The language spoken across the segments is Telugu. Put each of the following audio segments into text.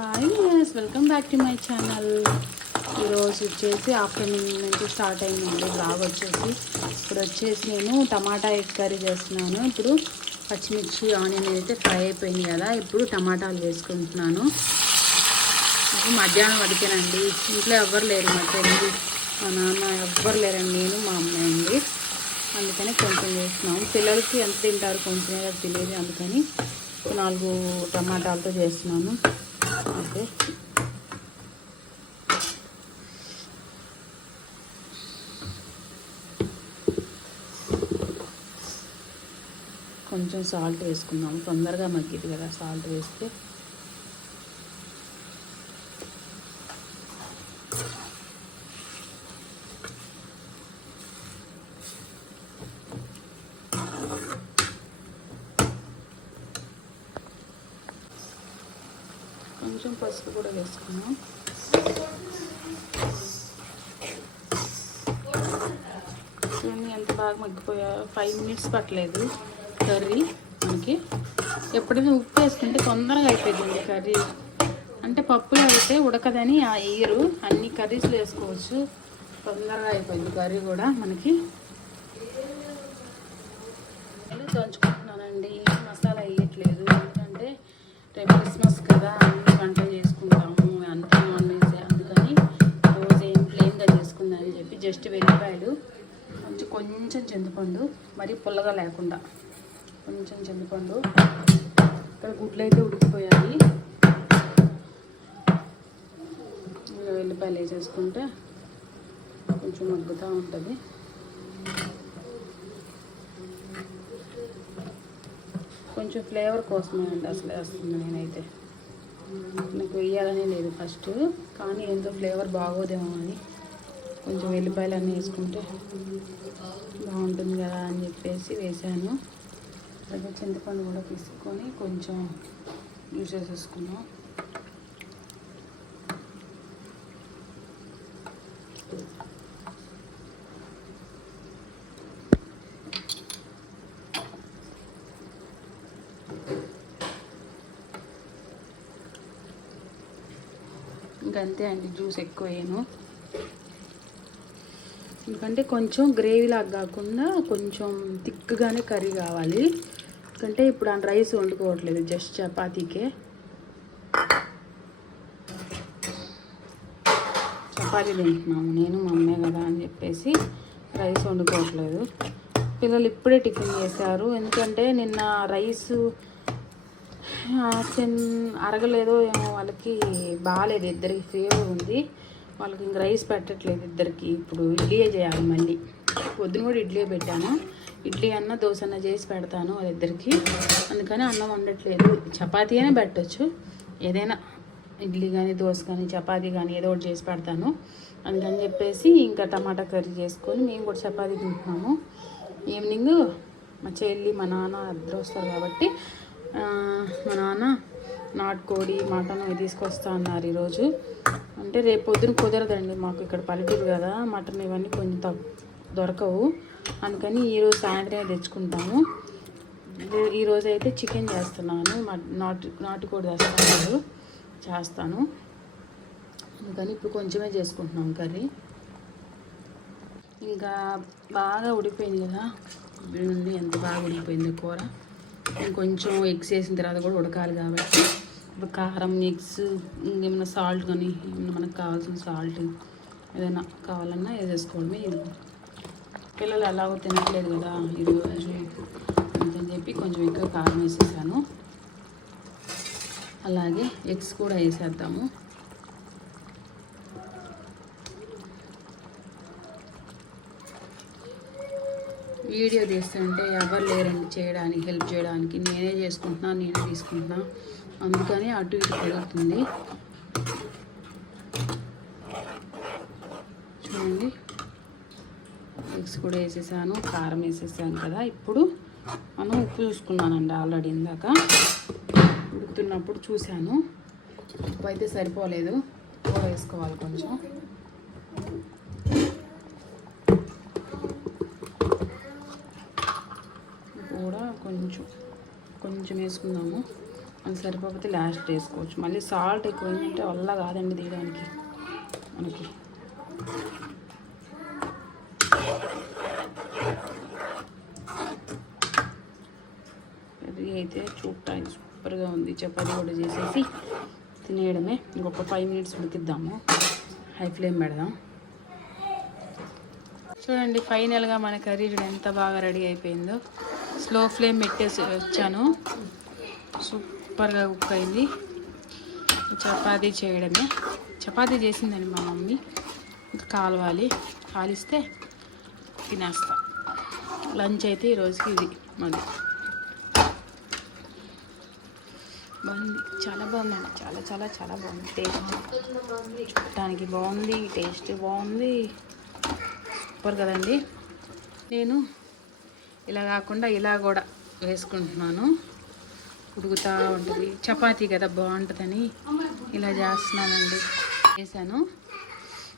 Hi news, welcome back to my channel. ఈరోజు వచ్చేసి ఆఫ్టర్నూన్ నుంచి స్టార్ట్ అయిందండి బ్లాగ్ వచ్చేసి. ఇప్పుడు వచ్చేసి నేను టమాటా ఎగ్ కర్రీ చేస్తున్నాను. ఇప్పుడు పచ్చిమిర్చి ఆనియన్ అయితే ఫ్రై అయిపోయింది కదా, ఇప్పుడు టమాటాలు వేసుకుంటున్నాను. ఇప్పుడు మధ్యాహ్నం వరకేనండి, ఇంట్లో ఎవ్వరు లేరు, మా తల్లి మా నాన్న ఎవ్వరు లేరండి, నేను మా అమ్మాయి అండి. అందుకని కొంచెం చేస్తున్నాము. పిల్లలకి ఎంత తింటారు కొంచెమే తెలియదు, అందుకని 4 టమాటాలతో చేస్తున్నాను. ఓకే, కొంచెం సాల్ట్ వేసుకున్నాము, తొందరగా మగ్గిది కదా సాల్ట్ వేస్తే. కొంచెం పసుపు కూడా వేసుకున్నాం. చూడండి ఎంత బాగా మగ్గిపోయా. 5 మినిట్స్ పట్టలేదు కర్రీ మనకి. ఎప్పుడైనా ఉప్పు వేసుకుంటే తొందరగా అయిపోయింది కర్రీ. అంటే పప్పులో అయితే ఉడకదని ఆ ఎయ్యరు, అన్ని కర్రీస్లో వేసుకోవచ్చు, తొందరగా అయిపోయింది కర్రీ కూడా మనకి. దంచుకుంటున్నానండి, మసాలా వేయట్లేదు, ఎందుకంటే రేపు క్రిస్మస్ కదా, అన్ని వంటలు చేసుకుంటాము, అంతా నాన్ వెజ్, అందుకని రోజు ఏం ప్లెయిన్గా చేసుకుందని చెప్పి జస్ట్ వెల్లిపాయలు, కొంచెం చింతపండు, మరీ పుల్లగా లేకుండా కొంచెం చింతపండు. ఇక్కడ గుడ్లు అయితే ఉడికిపోయాయి, ఇంకా వెల్లిపాయలు వేసేసుకుంటే కొంచెం మగ్గుతూ ఉంటుంది. కొంచెం ఫ్లేవర్ కోసమే అండి అసలు వేస్తుంది నేనైతే. నాకు వేయాలనే లేదు ఫస్ట్, కానీ ఎంతో ఫ్లేవర్ బాగోదేమో అని కొంచెం వెల్లిపాయలు అన్నీ వేసుకుంటే బాగుంటుంది కదా అని చెప్పేసి వేసాను. అలాగే చింతపండు కూడా తీసుకొని కొంచెం యూస్ చేసేసుకున్నాం. ఇంకంతే అండి, జ్యూస్ ఎక్కువ వేయను, ఎందుకంటే కొంచెం గ్రేవీలాగా కాకుండా కొంచెం థిక్గానే కర్రీ కావాలి. ఎందుకంటే ఇప్పుడు ఆ రైస్ వండుకోవట్లేదు, జస్ట్ చపాతీకే. చపాతీ తింటున్నాము నేను మా అమ్మే కదా అని చెప్పేసి రైస్ వండుకోవట్లేదు. పిల్లలు ఇప్పుడే టిఫిన్ చేశారు, ఎందుకంటే నిన్న రైసు అరగలేదో ఏమో, వాళ్ళకి బాగాలేదు, ఇద్దరికి ఫీవర్ ఉంది, వాళ్ళకి ఇంక రైస్ పెట్టట్లేదు ఇద్దరికి. ఇప్పుడు ఇడ్లీయే చేయాలి మళ్ళీ. పొద్దున కూడా ఇడ్లీ పెట్టాను, ఇడ్లీ అన్న దోశ అన్న చేసి పెడతాను వాళ్ళిద్దరికి, అందుకని అన్నం వండట్లేదు. చపాతీ అయినా పెట్టచ్చు, ఏదైనా ఇడ్లీ కానీ దోశ కానీ చపాతీ కానీ ఏదో ఒకటి చేసి పెడతాను. అందుకని చెప్పేసి ఇంకా టమాటా కర్రీ చేసుకొని మేము కూడా చపాతీ తింటున్నాము. ఈవినింగ్ మా చెల్లి మా నాన్న ఇద్దరు వస్తారు కాబట్టి మా నాన్న నాటుకోడి మటన్ తీసుకొస్తా అన్నారు ఈరోజు. అంటే రేపు పొద్దున కుదరదండి, మాకు ఇక్కడ పల్లెటూరు కదా, మటన్ ఇవన్నీ కొంచెం దొరకవు, అందుకని ఈరోజు సాయంత్రమే తెచ్చుకుంటాము. ఈరోజు అయితే చికెన్ చేస్తున్నాను, నాటుకోడి చేస్తాను, అందుకని ఇప్పుడు కొంచెమే చేసుకుంటున్నాం కర్రీ. ఇంకా బాగా ఉడిపోయింది కదా, నుండి ఎంత బాగా ఉడికిపోయింది కూర. ఇంకొంచెం ఎగ్స్ వేసిన తర్వాత కూడా ఉడకాలి కాబట్టి ఇప్పుడు కారం, ఎగ్స్, ఇంకేమైనా సాల్ట్ కానీ ఏమైనా మనకు కావాల్సిన సాల్ట్ ఏదైనా కావాలన్నా వేసేసుకోవడమే. ఇది పిల్లలు ఎలాగో తినట్లేదు కదా ఈరోజు, అందుకని చెప్పి కొంచెం ఎక్కువ కారం వేసేసాను. అలాగే ఎగ్స్ కూడా వేసేద్దాము. వీడియో తీస్తుంటే ఎవరు లేరండి చేయడానికి, హెల్ప్ చేయడానికి, నేనే చేసుకుంటున్నా, నేనే తీసుకుంటున్నా, అందుకని అటు ఇటు పెరుగుతుంది. చూడండి, ఎగ్స్ కూడా వేసేసాను, కారం వేసేసాను కదా. ఇప్పుడు మనం ఉప్పు చూసుకున్నానండి ఆల్రెడీ, ఇందాక ఉడుకుతున్నప్పుడు చూశాను, ఉప్పు అయితే సరిపోలేదు, ఉప్పు వేసుకోవాలి కొంచెం. కూడా కొంచెం వేసుకుందాము, అది సరిపోతే లాస్ట్ వేసుకోవచ్చు. మళ్ళీ సాల్ట్ ఎక్కువైందంటే వల్ల కాదండి తీయడానికి మనకి. కర్రీ అయితే చూడటానికి సూపర్గా ఉంది. చపాతీ కూడా చేసేసి తినేయడమే. ఇంకొక 5 minutes ఉడికిద్దాము. హై ఫ్లేమ్ పెడదాం. చూడండి ఫైనల్గా మన కర్రీ ఎంత బాగా రెడీ అయిపోయిందో. స్లో ఫ్లేమ్ పెట్టేసి వచ్చాను. సూపర్గా కుక్ అయింది. చపాతీ చేయడమే. చపాతీ చేసిందండి మా మమ్మీ. కాలిస్తే తినేస్తాం. లంచ్ అయితే ఈరోజుకి ఇది మాది. బాగుంది, చాలా బాగుందండి. చాలా చాలా చాలా బాగుంది. టేస్ట్ చూడటానికి బాగుంది, టేస్ట్ బాగుంది. సూపర్ కదండి. నేను ఇలా కాకుండా ఇలా కూడా వేసుకుంటున్నాను. ఉడుకుతూ ఉంటుంది. చపాతీ కదా బాగుంటుందని ఇలా చేస్తున్నానండి. వేసాను.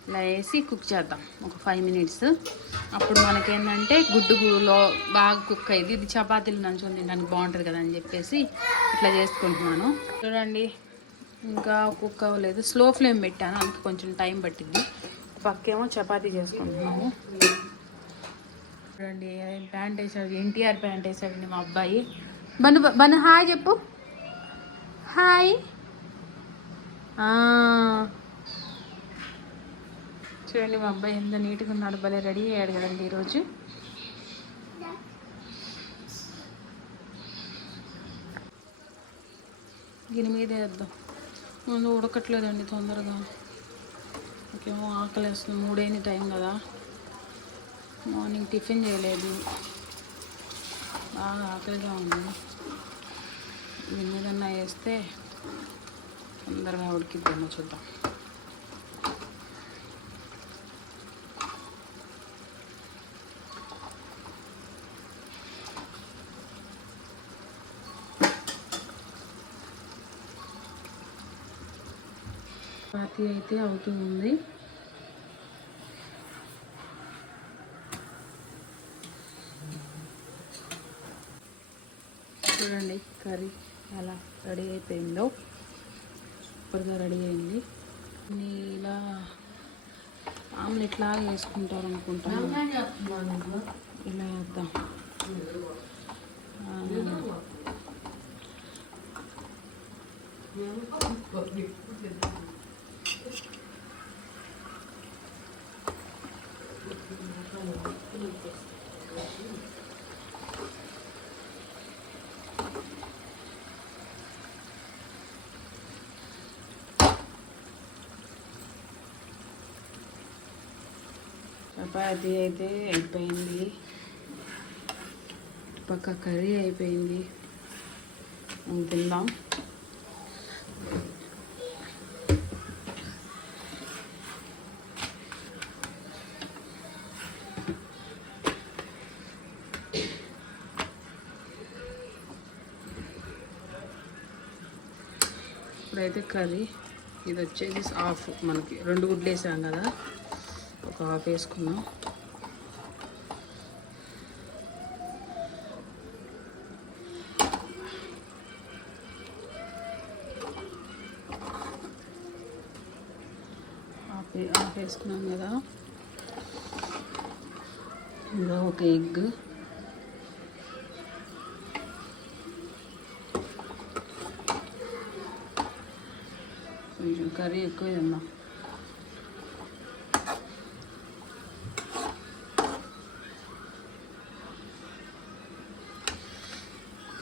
ఇలా వేసి కుక్ చేద్దాం ఒక 5 minutes. అప్పుడు మనకేంటంటే గుడ్డులో బాగా కుక్ అయ్యింది. ఇది చపాతీలు నంచుకొని తినడానికి బాగుంటుంది కదా అని చెప్పేసి ఇట్లా చేసుకుంటున్నాను. చూడండి ఇంకా కుక్ అవ్వలేదు. స్లో ఫ్లేమ్ పెట్టాను, అందుకే కొంచెం టైం పట్టింది. పక్కేమో చపాతీ చేసుకుంటున్నాము. చూడండి ప్యాంట్ వేసాడు, ఎన్టీఆర్ ప్యాంట్ వేసాడండి మా అబ్బాయి. బను హాయ్ చెప్పు. హాయ్. చూడండి మా అబ్బాయి ఎంత నీట్గా ఉన్నాడు. భలే రెడీ అయ్యాడు కదండి ఈరోజు. దీని మీదే వేద్దాం. ముందు ఉడకట్లేదండి తొందరగా. ఓకేమో ఆకలి వేస్తుంది. 3 అయింది టైం కదా. మార్నింగ్ టిఫిన్ చేయలేదు. బాగా ఆకలిగా ఉంది. దీని మీదన్నా వేస్తే తొందరగా ఉడికిద్దామో చూద్దాం. చపాతీ అయితే అవుతూ ఉంది. చూడండి కర్రీ ఎలా రెడీ అయిపోయిందో. సూపర్గా రెడీ అయింది. ఇలా ఆమ్లెట్ లాగా వేసుకుంటారు అనుకుంటాను. ఇలా వేద్దాం. చపాతీ అయితే అయిపోయింది. పక్క కర్రీ అయిపోయింది. తిందాం. ఇప్పుడైతే కర్రీ ఇది వచ్చేసి హాఫ్. మనకి 2 గుడ్లు వేసాం కదా, ఒక హాఫ్ వేసుకున్నాం. హాఫ్ వేసుకున్నాం కదా. ఇంకా ఒక ఎగ్, కొంచెం కర్రీ ఎక్కువ తిందాం.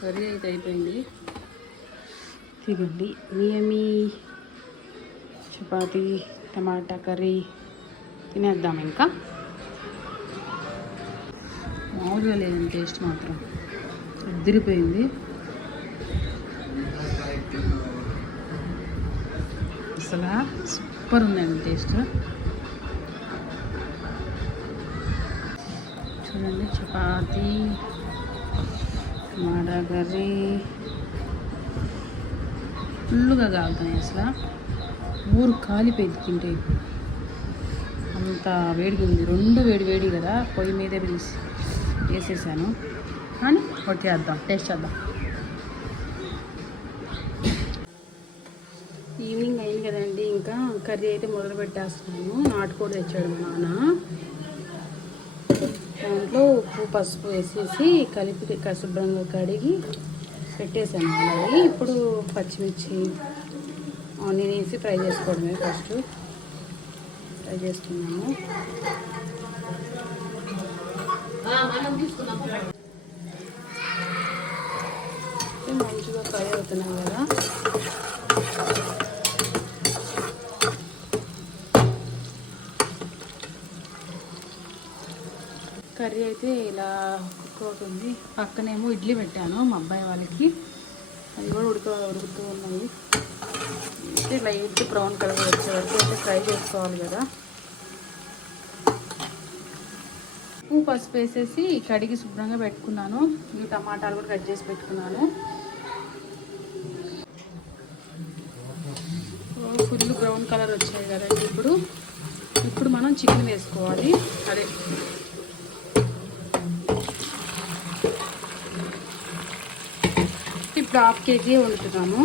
కర్రీ అయితే అయిపోయింది. ఇదిగోండి యమ్మీ చపాతీ టమాటా కర్రీ తినేద్దాం. ఇంకా మామూలుగా లేదండి, టేస్ట్ మాత్రం అదిరిపోయింది. అసలు సూపర్ ఉందండి టేస్ట్. చూడండి చపాతీ టమాటా కర్రీ ఫుల్గా కాలుతాయి. అసలు ఊరు కాలిపోయింది తింటే. అంత వేడిగా ఉంది. 2 వేడి కదా, పొయ్యి మీదే పిలిచి వేసేసాను. కానీ వచ్చేద్దాం, టేస్ట్ చేద్దాం. అయిపోయింది కదండి. ఇంకా కర్రీ అయితే మొదలు పెట్టేస్తున్నాను. నాటుకోడి తెచ్చాడు మా నాన్న. దాంట్లో ఉప్పు పసుపు వేసేసి కలిపి శుభ్రంగా కడిగి పెట్టేసాను ఆల్రెడీ. ఇప్పుడు పచ్చిమిర్చి ఆనియన్ వేసి ఫ్రై చేసుకోవడమే. ఫస్ట్ ఫ్రై చేసుకున్నాము. మంచిగా ఫ్రై అవుతున్నాం కదా. కర్రీ అయితే ఇలా కుక్ అవుతుంది. పక్కనేమో ఇడ్లీ పెట్టాను మా అబ్బాయి వాళ్ళకి, అది కూడా ఉడుకుతూ ఉన్నాయి. అయితే లైట్ బ్రౌన్ కలర్ వచ్చే వరకు అయితే ఫ్రై చేసుకోవాలి కదా. ఉప్పు పసుపు వేసేసి కడిగి శుభ్రంగా పెట్టుకున్నాను. ఈ టమాటాలు కూడా కట్ చేసి పెట్టుకున్నాను. ఫుల్ బ్రౌన్ కలర్ వచ్చాయి కదండి. ఇప్పుడు మనం చికెన్ వేసుకోవాలి. అదే ఇప్పుడు 1/2 kg వండుతున్నాము.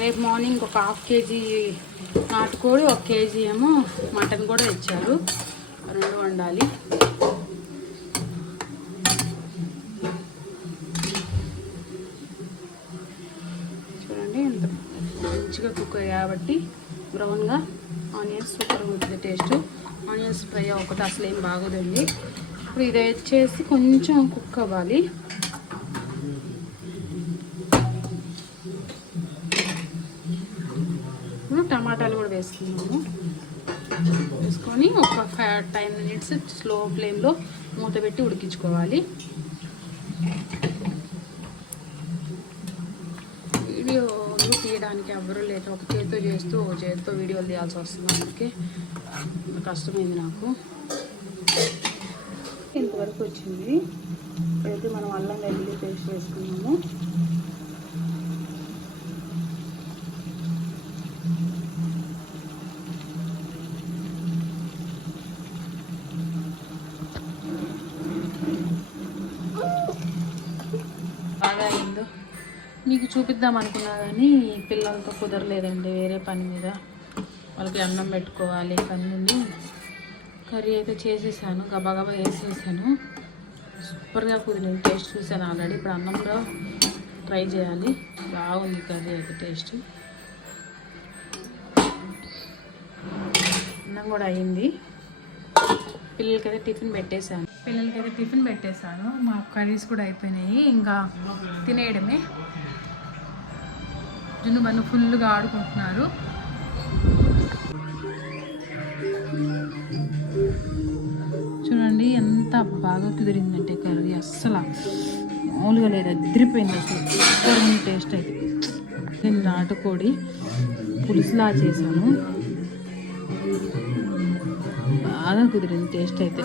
రేపు మార్నింగ్ ఒక 1/2 kg నాటుకోడి, 1 kg ఏమో మటన్ కూడా తెచ్చారు. 2 వండాలి. చూడండి ఎంత మంచిగా కుక్ కాబట్టి బ్రౌన్గా. ఆనియన్స్ సూపర్గా ఉంటుంది టేస్ట్. ఆనియన్స్ ఫ్రై ఒకటి అసలు ఏం బాగోదండి. ఇప్పుడు ఇది వచ్చేసి కొంచెం కుక్ అవ్వాలి. టమాటాలు కూడా వేసుకున్నాము. వేసుకొని ఒక 10 minutes స్లో ఫ్లేమ్లో మూత పెట్టి ఉడికించుకోవాలి. వీడియోలు తీయడానికి ఎవరు లేదు. ఒక చేతితో చేస్తూ ఒక చేతితో వీడియోలు తీయాల్సి వస్తుంది. అందుకే కష్టమైంది నాకు. ఇంతవరకు వచ్చింది. ఇప్పుడైతే మనం అల్లం వెల్లుల్లి పేస్ట్ వేసుకున్నాము. బాగా అయిందో మీకు చూపిద్దాం అనుకున్నా కానీ పిల్లలతో కుదరలేదండి. వేరే పని మీద వాళ్ళకి అన్నం పెట్టుకోవాలి. కన్నుండి కర్రీ అయితే చేసేసాను. గబగబా వేసేసాను. సూపర్గా కుదిరింది. టేస్ట్ చూసాను ఆల్రెడీ. ఇప్పుడు అన్నంలో ట్రై చేయాలి. బాగుంది కర్రీ అయితే టేస్ట్. అన్నం కూడా అయింది. పిల్లలకైతే టిఫిన్ పెట్టేశాను. మా కర్రీస్ కూడా అయిపోయినాయి. ఇంకా తినేయడమే. జున్ను బన్ను ఫుల్గా ఆడుకుంటున్నారు. చూడండి ఎంత బాగా కుదిరిందంటే కర్రీ. అస్సలు మామూలుగా లేదు, అదిరిపోయింది అసలు. సూపర్ ఉంది టేస్ట్ అయితే. నేను నాటుకోడి పులుసులా చేశాను. బాగా కుదిరింది టేస్ట్ అయితే.